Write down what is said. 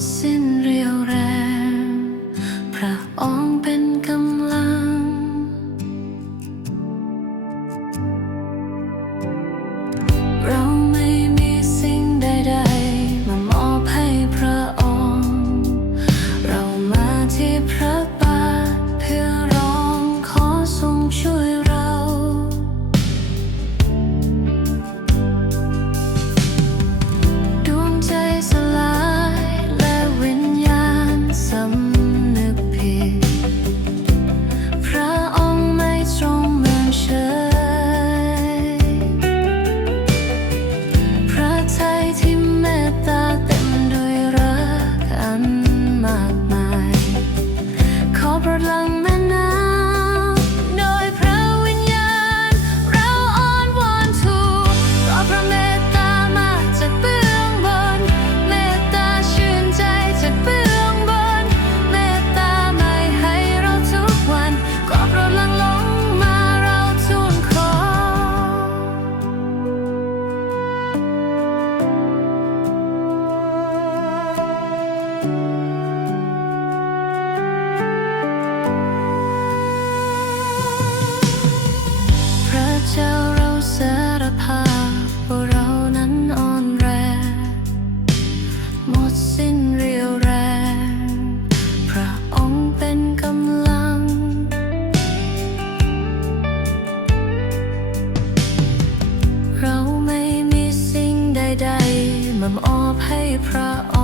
once in มันมอบให้พระอ